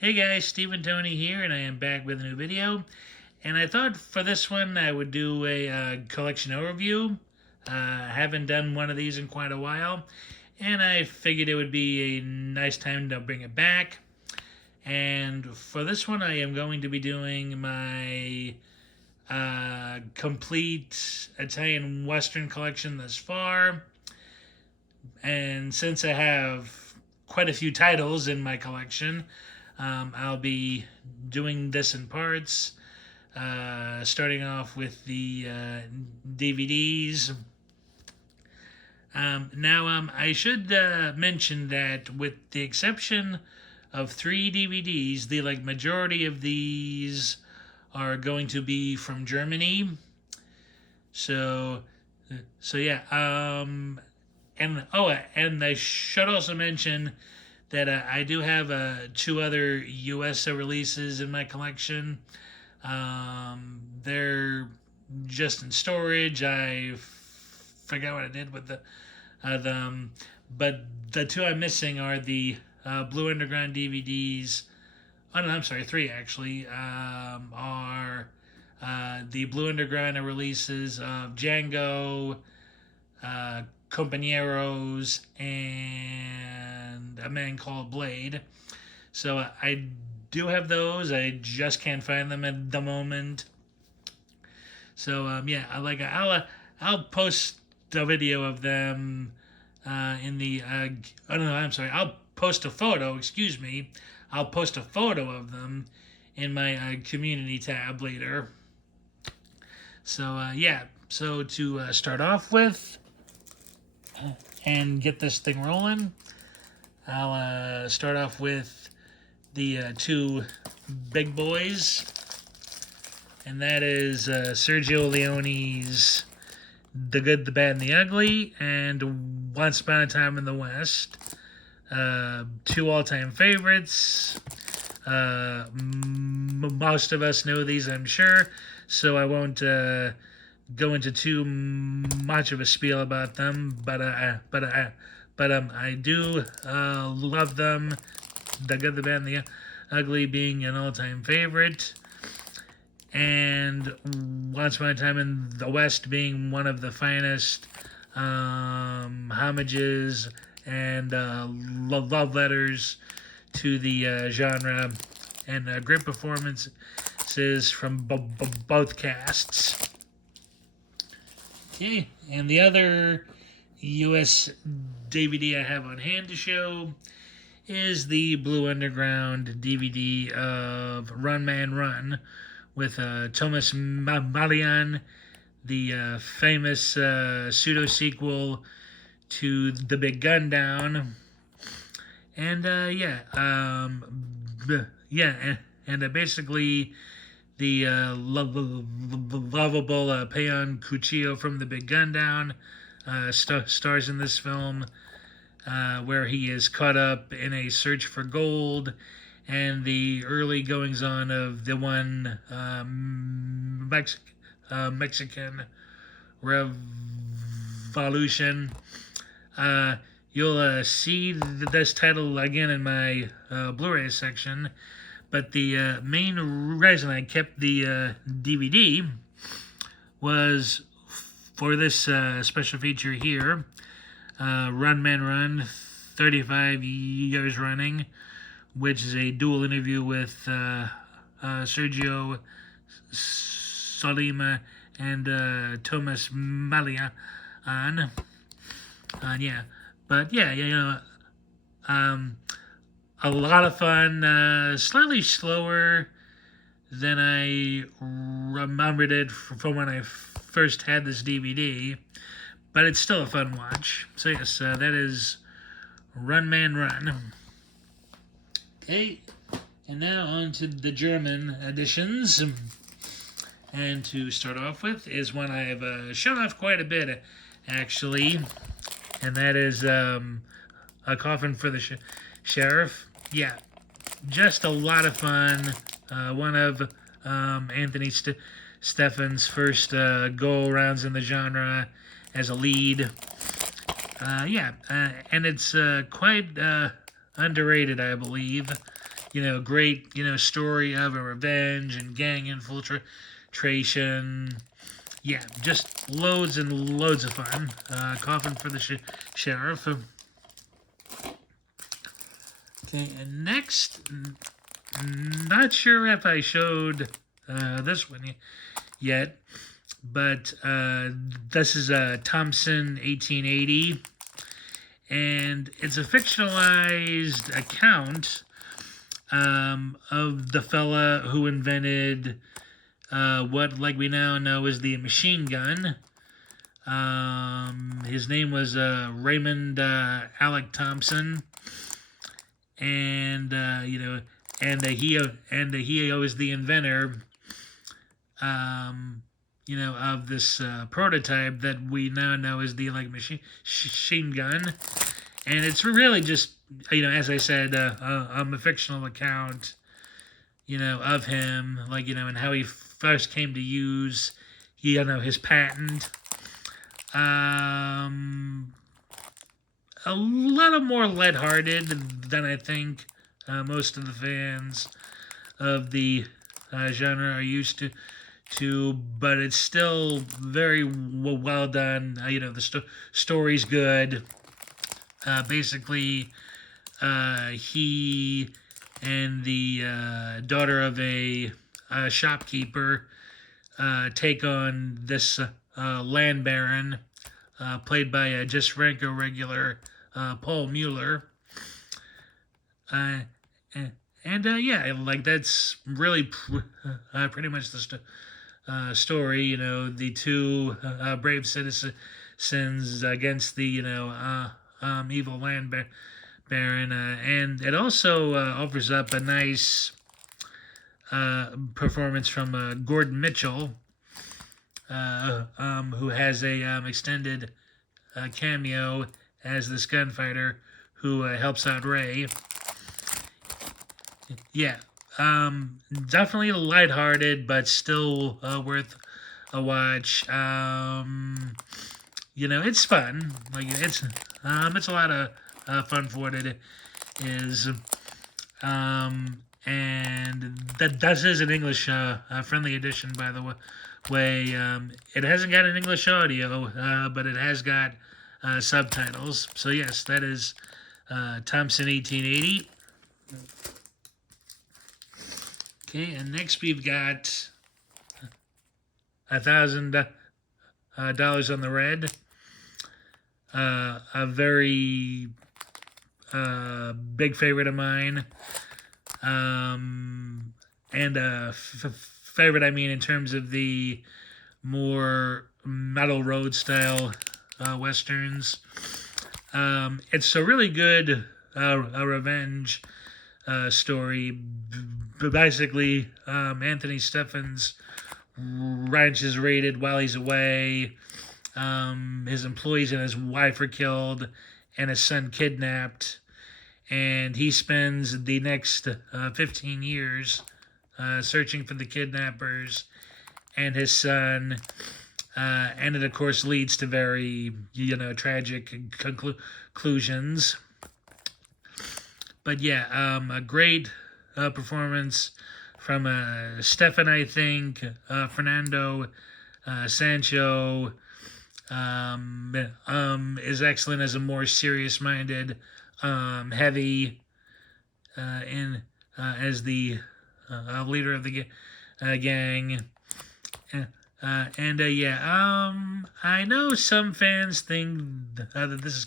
Hey guys, Steve Tony here, and I am back with a new video. And I thought for this one I would do a collection overview. I haven't done one of these in quite a while, and I figured it would be a nice time to bring it back. And for this one, I am going to be doing my complete Italian Western collection thus far. And since I have quite a few titles in my collection, I'll be doing this in parts, starting off with the DVDs. I should mention that with the exception of 3 DVDs, the majority of these are going to be from Germany. So, so yeah. And I should also mention that I do have 2 other U.S. releases in my collection. They're just in storage. I forgot what I did with them, but the 2 I'm missing are the Blue Underground DVDs. Oh no, I'm sorry, 3 actually. Are the Blue Underground releases of Django, Compañeros, and A Man Called Blade. So I do have those. I just can't find them at the moment. So yeah, I'll post a video of them in the. Oh no, I'm sorry. I'll post a photo. Excuse me. I'll post a photo of them in my community tab later. So yeah. So to start off with and get this thing rolling, I'll start off with the 2 big boys, and that is Sergio Leone's The Good, the Bad, and the Ugly, and Once Upon a Time in the West. 2 all-time favorites. Most of us know these, I'm sure, so I won't go into too much of a spiel about them, but I do love them. The Good, the Bad, and the Ugly being an all-time favorite, and Once Upon a Time in the West being one of the finest homages and love letters to the genre, and great performances from both casts. Okay, and the other U.S. DVD I have on hand to show is the Blue Underground DVD of Run Man Run with Thomas Malian, the famous pseudo-sequel to The Big Gun Down. And basically the lovable Peon Cuchillo from The Big Gun Down stars in this film, where he is caught up in a search for gold and the early goings-on of the one Mexican Revolution. You'll see this title again in my Blu-ray section, but the main reason I kept the DVD was for this special feature here, Run Man Run, 35 years running, which is a dual interview with Sergio Solima and Thomas Malian. Yeah, but yeah, a lot of fun. Slightly slower than I remembered it from when I first had this DVD, but it's still a fun watch. So yes, that is Run Man Run. Okay, and now on to the German editions. And to start off with is one I've shown off quite a bit, actually, and that is A Coffin for the Sheriff. Yeah, just a lot of fun. One of Anthony Stefan's first go-arounds in the genre as a lead. And it's quite underrated, I believe. great, story of a revenge and gang infiltration. Yeah, just loads and loads of fun. Coffin for the sheriff. Okay, and next, not sure if I showed this one yet, but this is Thompson 1880, and it's a fictionalized account of the fella who invented what, like we now know, is the machine gun. His name was Raymond Alec Thompson, and he was the inventor, of this prototype that we now know as the machine gun, and it's really just as I said, a fictional account, of him, and how he first came to use, his patent. A little more lighthearted than I think most of the fans of the genre are used to, but it's still very well done. The story's good. Basically, he and the daughter of a shopkeeper take on this land baron, played by just Franco regular Paul Mueller. That's really pretty much the story. The two brave citizens against the evil land baron, and it also offers up a nice performance from Gordon Mitchell, who has a extended cameo as this gunfighter who helps out Ray. Yeah, definitely lighthearted, but still worth a watch. It's fun. It's a lot of fun for what it is. And that is an English friendly edition, by the way. It hasn't got an English audio, but it has got subtitles. So yes, that is Thompson 1880. Okay, and next we've got $1,000 on the red. A very big favorite of mine, and favorite, I mean, in terms of the more metal road style westerns. It's a really good a revenge story. Basically, Anthony Steffens' ranch is raided while he's away. His employees and his wife are killed, and his son kidnapped. And he spends the next 15 years searching for the kidnappers and his son. And it, of course, leads to very, tragic conclusions. But yeah, a great performance from Stefan, I think, Fernando Sancho is excellent as a more serious-minded, heavy, as the leader of the gang. I know some fans think that this is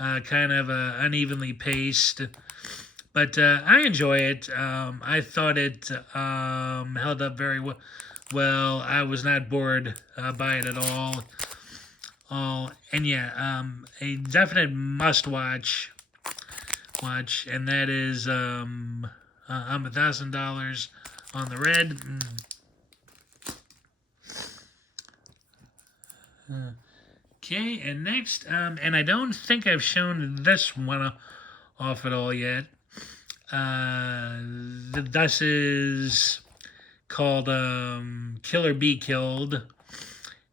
kind of unevenly paced, but I enjoy it. I thought it held up very well. I was not bored by it at all. And yeah, a definite must-watch. And that is $1,000 on the red. Okay, and next, and I don't think I've shown this one off at all yet. This is called Kill or Be Killed,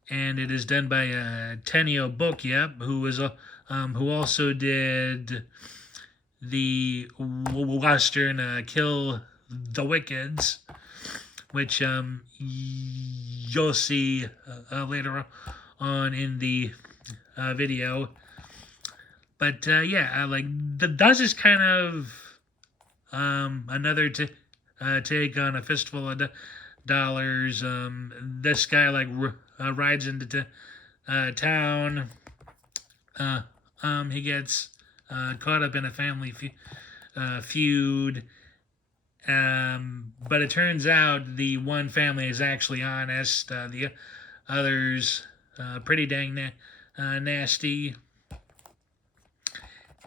and it is done by Tenio Bokyep, who also did the Western Kill the Wickeds, which you'll see later on in the video. But yeah, like that's just kind of another take on A Fistful of Dollars. This guy like rides into town. He gets caught up in a family feud. But it turns out the one family is actually honest. The others pretty dang nasty,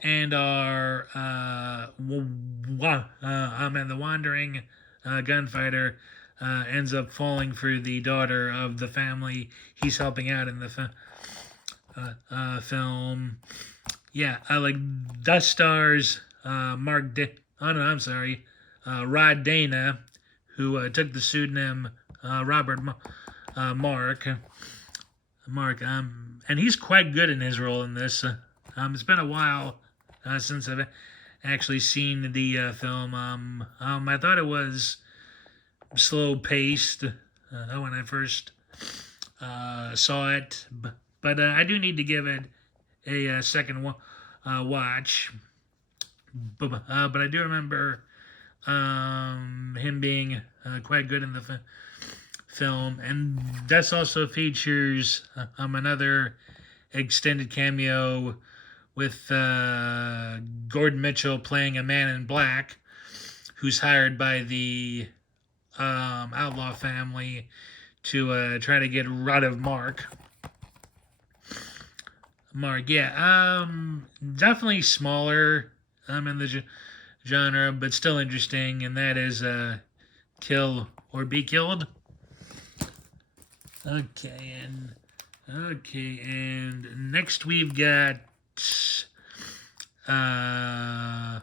and are and the wandering gunfighter ends up falling for the daughter of the family he's helping out in the film. Yeah, like Dust Stars Rod Dana, who took the pseudonym Robert Mark. And he's quite good in his role in this. It's been a while since I've actually seen the film. I thought it was slow paced when I first saw it, but I do need to give it a second watch. But I do remember him being quite good in the film, and this also features another extended cameo with Gordon Mitchell playing a man in black who's hired by the outlaw family to try to get rid of Mark. Yeah, definitely smaller in the genre, but still interesting, and that is Kill or Be Killed. Okay, and next we've got Death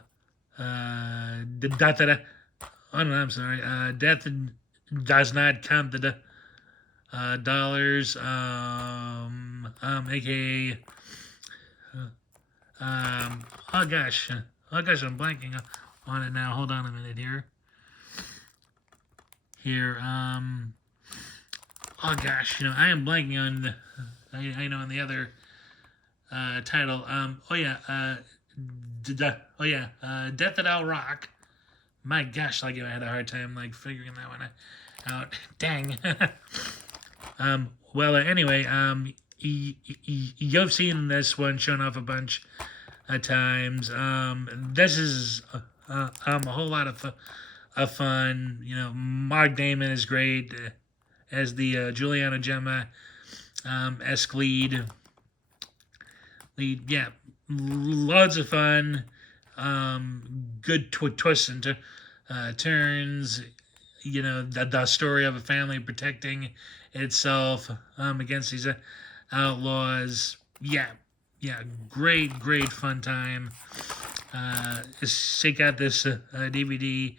Does Not Count the Dollars, aka oh gosh, I'm blanking on it now. Hold on a minute here. Oh gosh, I am blanking on. I know on the other title. Death at Owl Rock. My gosh, like I had a hard time like figuring that one out. Dang. Anyway, you've seen this one shown off a bunch of times. This is a whole lot of fun. Mark Damon is great as the Juliana Gemma esque lead. Yeah, loads of fun. Good twists and turns. The story of a family protecting itself against these outlaws. Yeah, great fun time. Check out this DVD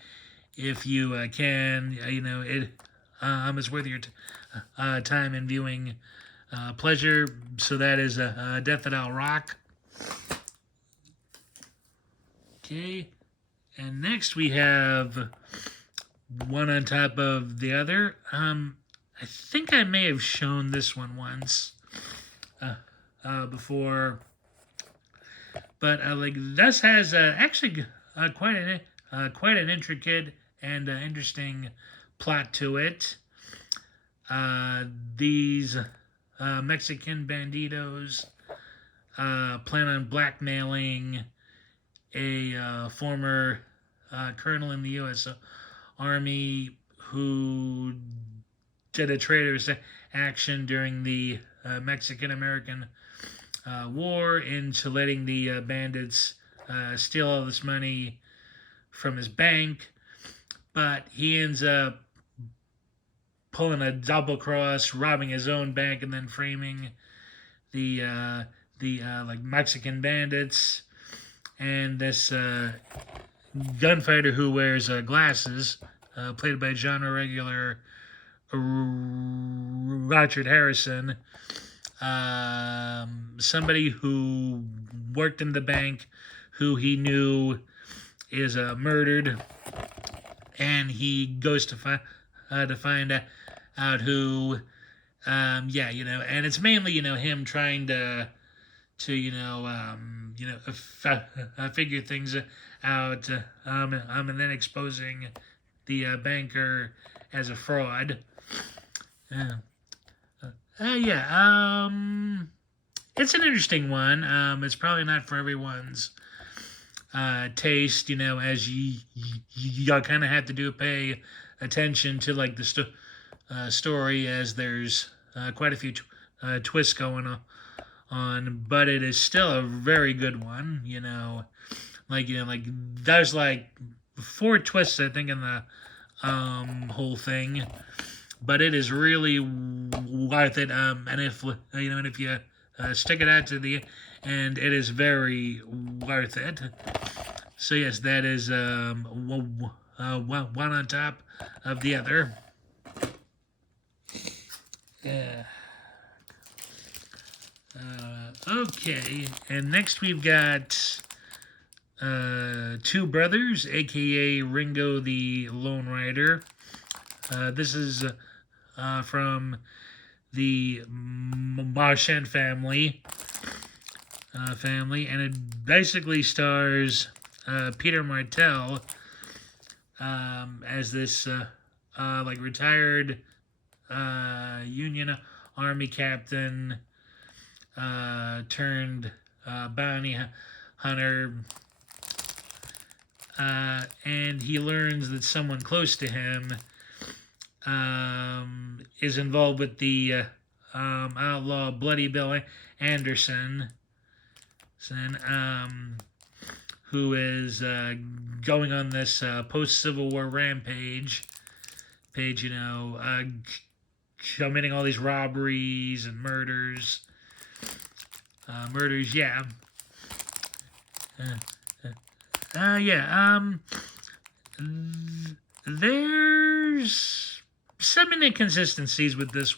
if you can. It's worth your time and viewing pleasure. So that is Death at Owl Rock. Okay, and next we have one on top of the other. I think I may have shown this one once before, but this has actually quite an intricate and interesting plot to it. These Mexican banditos plan on blackmailing a former colonel in the U.S. Army who did a traitorous action during the Mexican-American War into letting the bandits steal all this money from his bank. But he ends up pulling a double cross, robbing his own bank, and then framing the Mexican bandits. And this gunfighter who wears glasses, played by genre regular Richard Harrison, somebody who worked in the bank, who he knew is murdered, and he goes to find out who. Yeah, and it's mainly him trying to figure things out, and then exposing the banker as a fraud. Uh, yeah, it's an interesting one. It's probably not for everyone's taste, as you kind of have to pay attention to like the story, as there's quite a few twists going on, but it is still a very good one. Like there's like 4 twists I think in the whole thing, but it is really worth it. And if you stick it out to the end, it is very worth it. So yes, that is one on top of the other. Yeah. Okay, and next we've got Two Brothers, aka Ringo the Lone Rider. This is from the Marchand family, and it basically stars Peter Martell as this like retired Union Army captain turned bounty hunter, and he learns that someone close to him is involved with the outlaw Bloody Bill Anderson, who is going on this post-Civil War rampage, committing all these robberies and murders. Yeah. There's some inconsistencies with this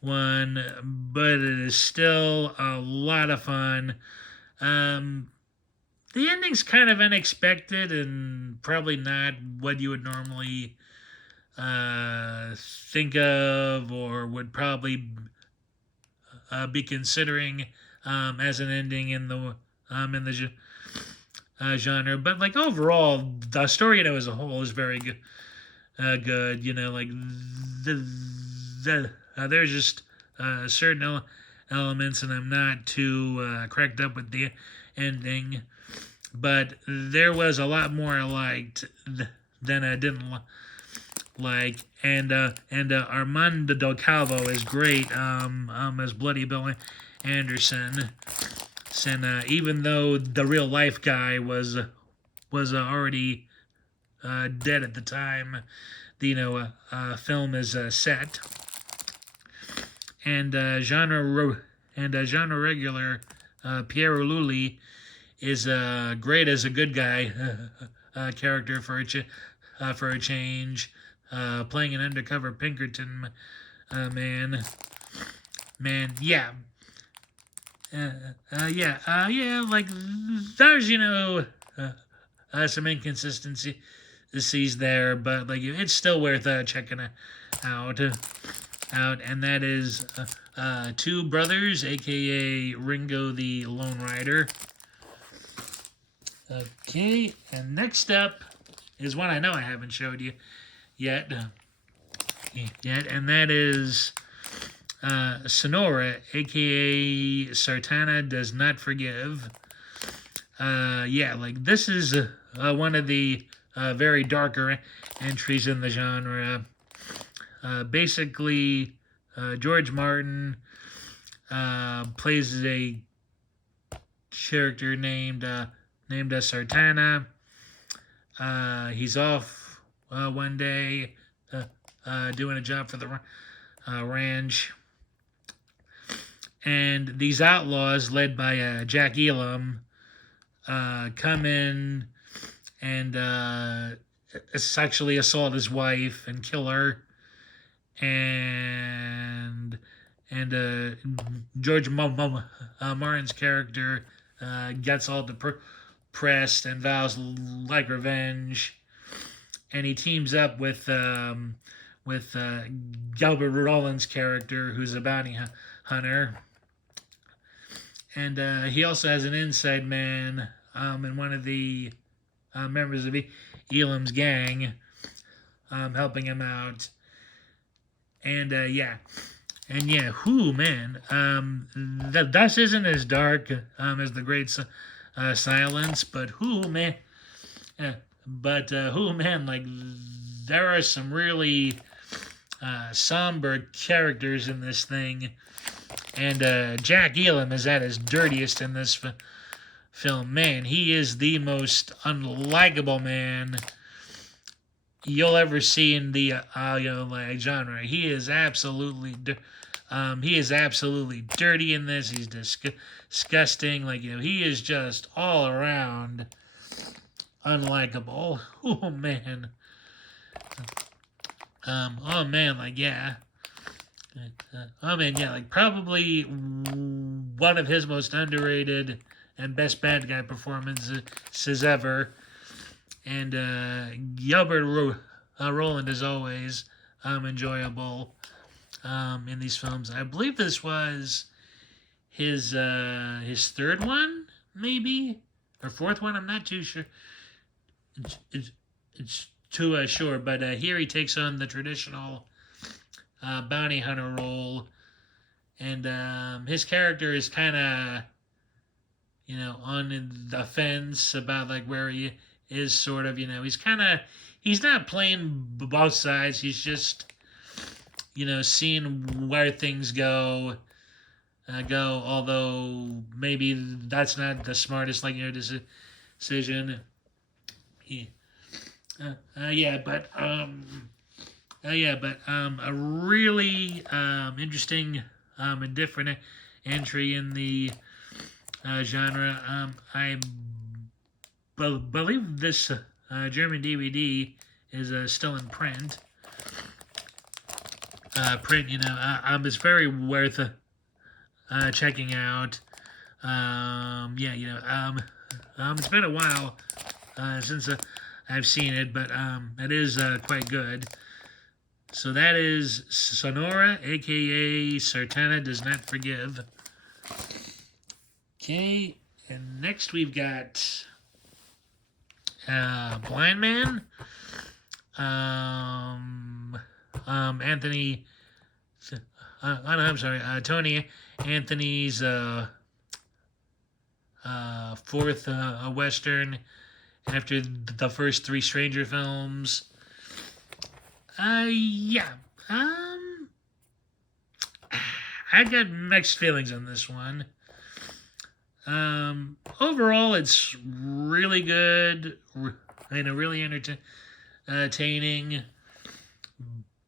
one, but it is still a lot of fun. The ending's kind of unexpected and probably not what you would normally think of, or would probably be considering as an ending in the genre. But like overall, the story as a whole is very good. Like there's just certain elements, and I'm not too cracked up with the ending, but there was a lot more I liked than I didn't like, and Armando Calvo is great as Bloody Bill Anderson. And even though the real life guy was already dead at the time the film is set, and genre regular Piero Lulli is great as a good guy character for a change, playing an undercover Pinkerton man. Yeah. Like there's some inconsistencies there, but like it's still worth checking out. And that is Two Brothers, aka Ringo the Lone Rider. Okay, and next up is one I know I haven't showed you yet, and that is Sonora, aka Sartana Does Not Forgive. Like this is one of the very darker entries in the genre. Basically, George Martin plays a character named Sartana. He's off one day doing a job for the ranch, and these outlaws led by Jack Elam come in and sexually assault his wife and kill her, and George Martin's character gets all the pressed and vows like revenge, and he teams up with Gilbert Roland's character, who's a bounty hunter, and he also has an inside man and one of the members of Elam's gang helping him out, and whoo man, this isn't as dark as the Great Silence, but whoo man, whoo man, like there are some really somber characters in this thing, and Jack Elam is at his dirtiest in this film. Man, he is the most unlikable man you'll ever see in the genre. He is absolutely dirty in this. He's disgusting. He is just all around unlikable. Oh man. Oh man, probably one of his most underrated and best bad guy performances ever. And Gilbert Roland is always enjoyable in these films. I believe this was his third one, maybe, or fourth one. I'm not too sure. It's too sure, but here he takes on the traditional bounty hunter role, and his character is kind of, on the fence about where he is, sort of. He's not playing both sides. He's just, seeing where things go. Although maybe that's not the smartest decision. A really interesting and different entry in the genre. I believe this German DVD is still in print. It's very worth checking out. It's been a while since I've seen it, but it is quite good. So that is Sonora, aka Sartana Does Not Forgive. Okay, and next we've got Blind Man. Anthony. Tony Anthony's fourth Western after the first three Stranger films. I got mixed feelings on this one. Overall, it's really good and really entertaining,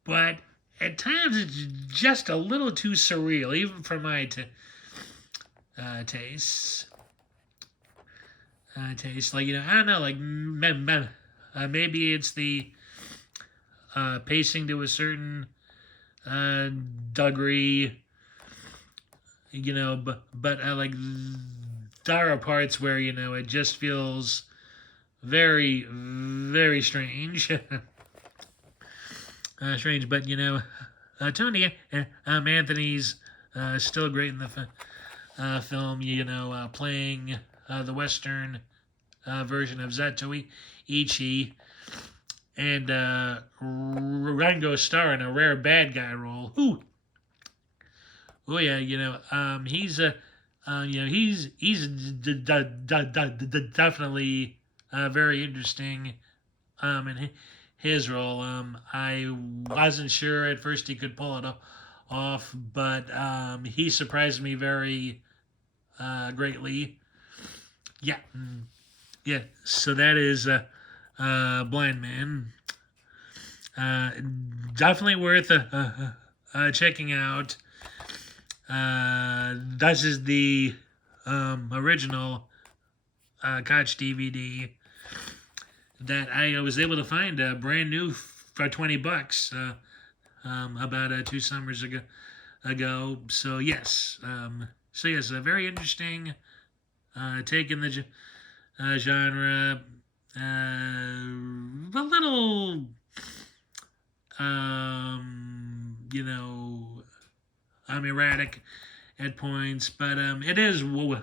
but at times it's just a little too surreal, even for my tastes. I don't know, maybe it's the pacing to a certain degree, but there are parts where, it just feels very, very strange. Strange, but, Tony Anthony's still great in the film, playing the Western version of Zatoichi, and Ringo Starr in a rare bad guy role. Ooh. Oh yeah, he's definitely very interesting in his role. I wasn't sure at first he could pull it off, but he surprised me very greatly. Yeah. So that is Blind Man. Definitely worth checking out. This is the original Koch DVD that I was able to find brand new for $20 about 2 summers ago. So yes, a very interesting take in the genre. A little, erratic at points, but it is worth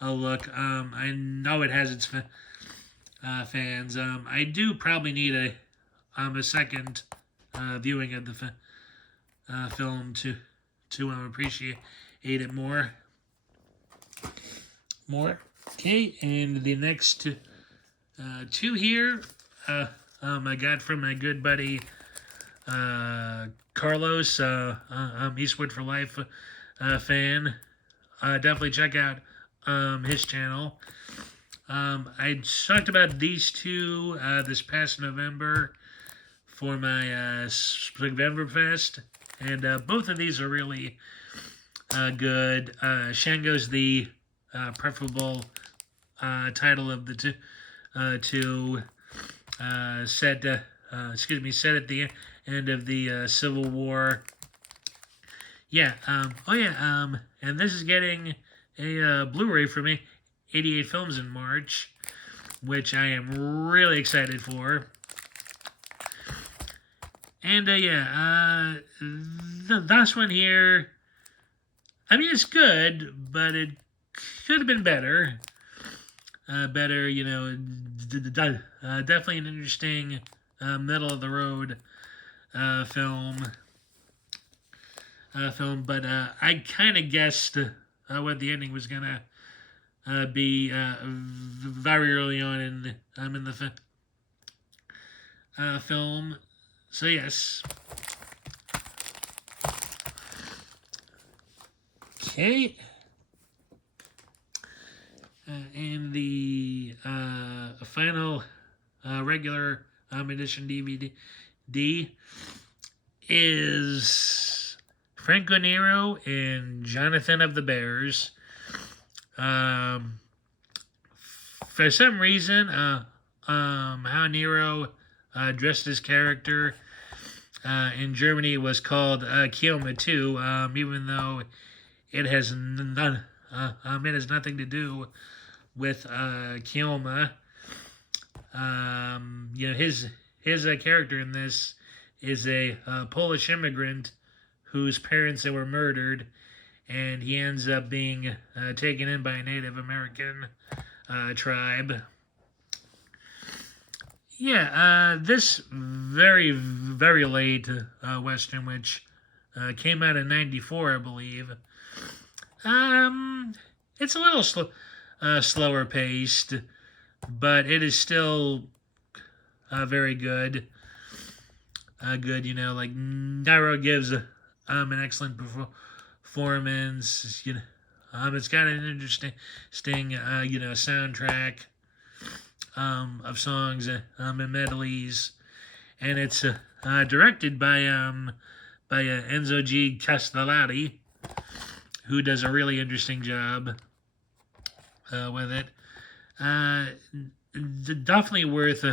a look. I know it has its fans. I do probably need a second viewing of the film to appreciate it more. Okay, and the next two here, I got from my good buddy Carlos, Eastwood for Life fan. Definitely check out his channel. I talked about these two this past November for my Novemberfest, and both of these are really good. Shango's the preferable title of the two set at the end of the Civil War. Yeah. And this is getting a Blu-ray for me. 88 Films in March, which I am really excited for. And the last one here, I mean, it's good, but it could have been better. Definitely an interesting middle of the road film. But I kind of guessed what the ending was gonna be very early on in the film. So yes. Okay. And the final regular edition DVD is Franco Nero and Jonathan of the Bears. For some reason, how Nero dressed his character in Germany was called Kioma 2, even though it has nothing to do with Kioma. His character in this is a Polish immigrant whose parents were murdered, and he ends up being taken in by a Native American tribe. Yeah, this very, very late Western, which came out in '94, I believe. It's a little slower paced, but it is still very good. Like Nero gives an excellent performance. It's got an interesting, soundtrack of songs and medleys, and it's directed by Enzo G. Castellari, who does a really interesting job with it. Definitely worth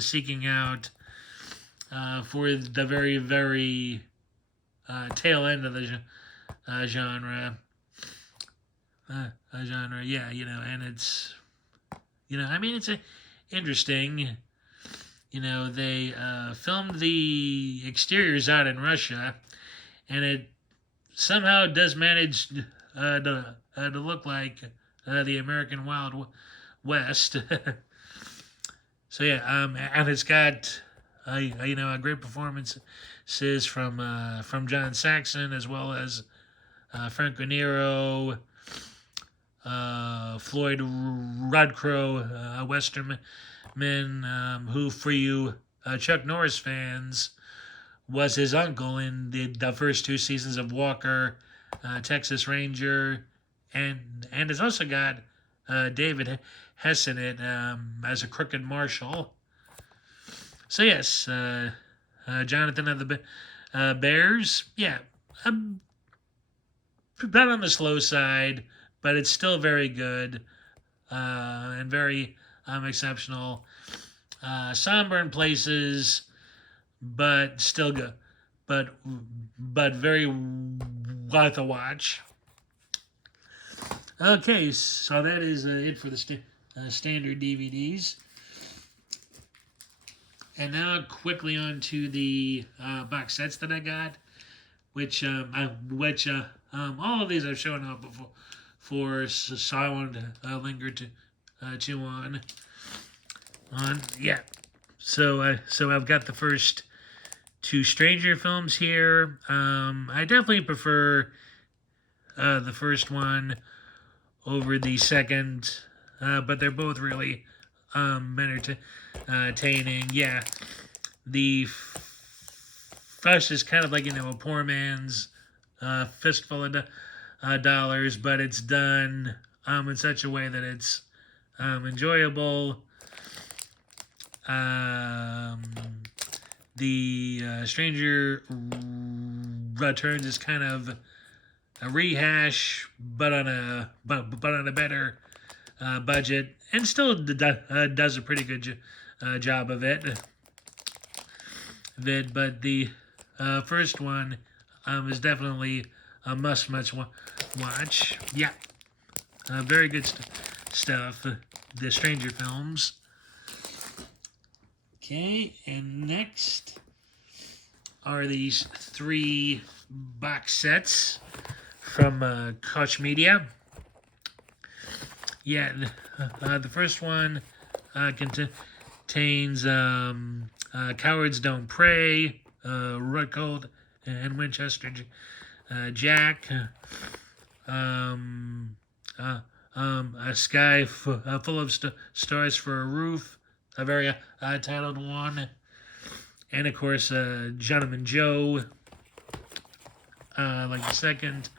seeking out for the very, very tail end of the genre. Yeah, and it's, it's interesting. They filmed the exteriors out in Russia, and it somehow does manage to look like the American Wild West. So yeah, and it's got a great performances from John Saxon, as well as Franco Nero, Floyd Rodcrow, Westerman, who for you Chuck Norris fans was his uncle in the first two seasons of Walker, Texas Ranger, and it's also got David Hess in it as a crooked marshal. So yes, Jonathan of the Bears, yeah, about on the slow side, but it's still very good and very exceptional. Somber in places, but still good, but very worth a watch. Okay, so that is it for the standard DVDs. And now quickly on to the box sets that I got, which all of these I've shown off before, so I wanted to linger to on yeah. So I've got the first two Stranger films here. I definitely prefer the first one over the second, but they're both really entertaining. Yeah, the first is kind of like a poor man's fistful of dollars, but it's done in such a way that it's enjoyable. The Stranger Returns is kind of a rehash, but on a better budget, and still does a pretty good job of it. But the first one is definitely a must watch. Yeah, very good stuff. The Stranger films. Okay, and next are these three box sets from Koch Media. Yeah, the first one contains Cowards Don't Pray, Rookhold, and Winchester Jack. A Sky Full of Stars for a Roof, a very titled one. And of course, Gentleman Joe, like the second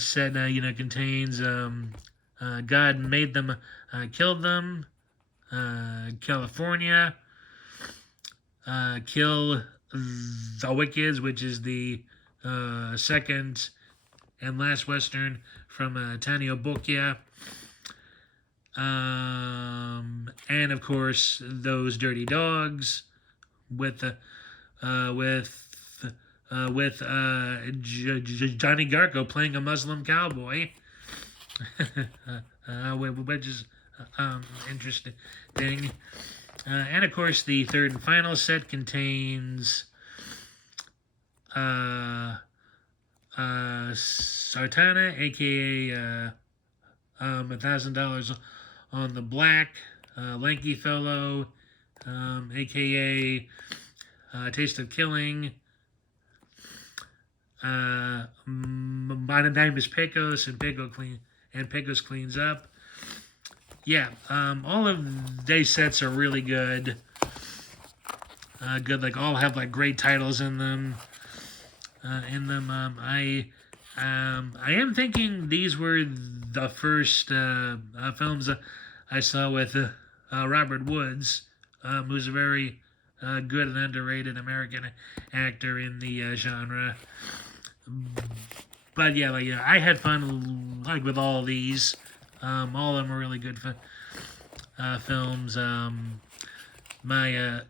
set, contains God Made Them, Killed Them, California, Kill the Wickeds, which is the second and last Western from Tanio Bocchia. And of course, Those Dirty Dogs with Johnny Garco playing a Muslim cowboy, which is interesting. And of course, the third and final set contains Sartana, aka $1,000 on the Black, Lanky Fellow, aka Taste of Killing. My name is Pecos, and Pecos cleans up. Yeah, all of these sets are really good. Good, like all have like great titles in them. I am thinking these were the first films I saw with Robert Woods, who's a very good and underrated American actor in the genre. But yeah, I had fun with all of these. All of them are really good films. My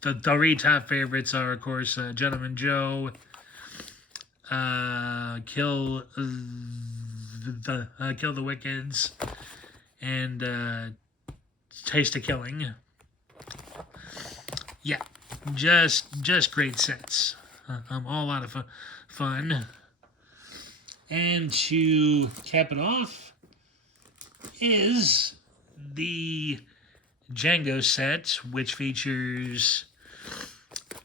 the three top favorites are, of course, Gentleman Joe, Kill the Wickeds, and Taste of Killing. Yeah, just great sets. All a lot of fun. And to cap it off is the Django set, which features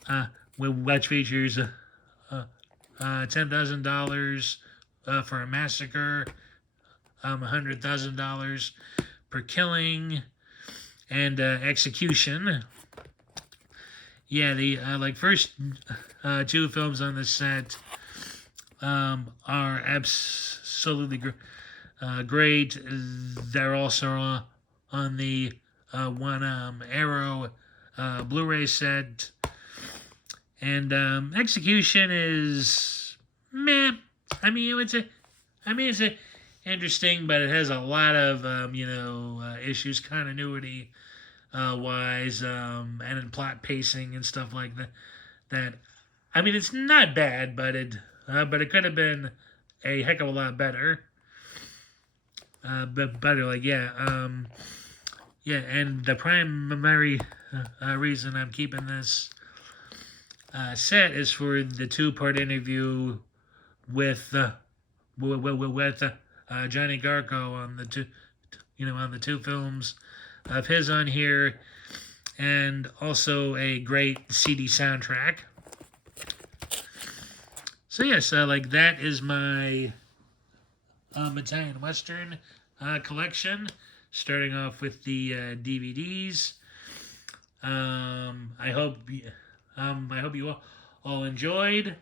$10,000 for a massacre, $100,000 per killing, and execution. Yeah, the first two films on this set are absolutely great. They're also on the one Arrow Blu-ray set, and execution is meh. It's interesting, but it has a lot of issues, continuity wise, and in plot pacing and stuff like that. It's not bad, but it could have been a heck of a lot better. But better, like, yeah, and the primary reason I'm keeping this set is for the two-part interview with Johnny Garco on the two films of his on here, and also a great CD soundtrack. So yes, like that is my Italian Western collection. Starting off with the DVDs. I hope you all enjoyed.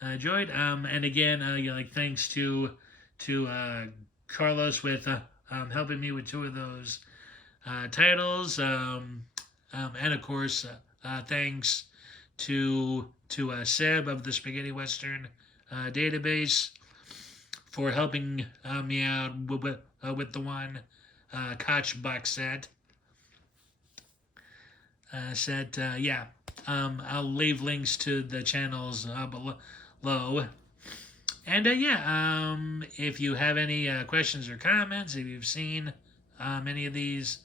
And again, like thanks to Carlos with helping me with two of those titles. And of course, thanks to Seb of the Spaghetti Western database for helping me out with the one Koch box set. Yeah. I'll leave links to the channels below. And yeah, if you have any questions or comments, if you've seen any of these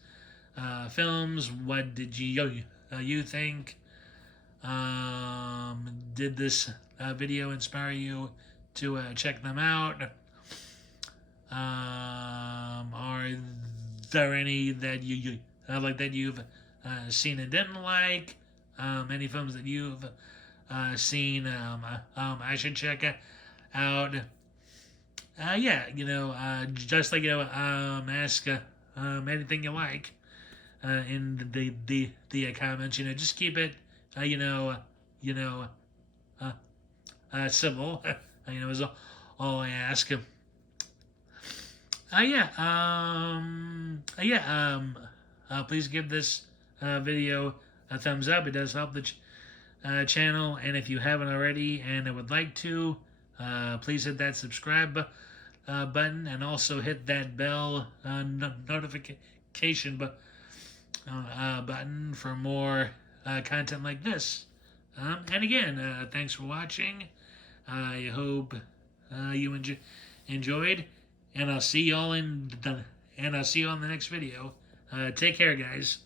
films, what did you think? Did this video inspire you to check them out? Are there any that you like that you've seen and didn't like? Any films that you've seen I should check out? Yeah, just like ask anything you like in the comments. Just keep it civil. Is all I ask. Please give this video a thumbs up. It does help the channel, and if you haven't already and would like to, please hit that subscribe button, and also hit that bell notification button for more content like this. And again, thanks for watching. I hope you enjoyed. And I'll see y'all in the next video. Take care, guys.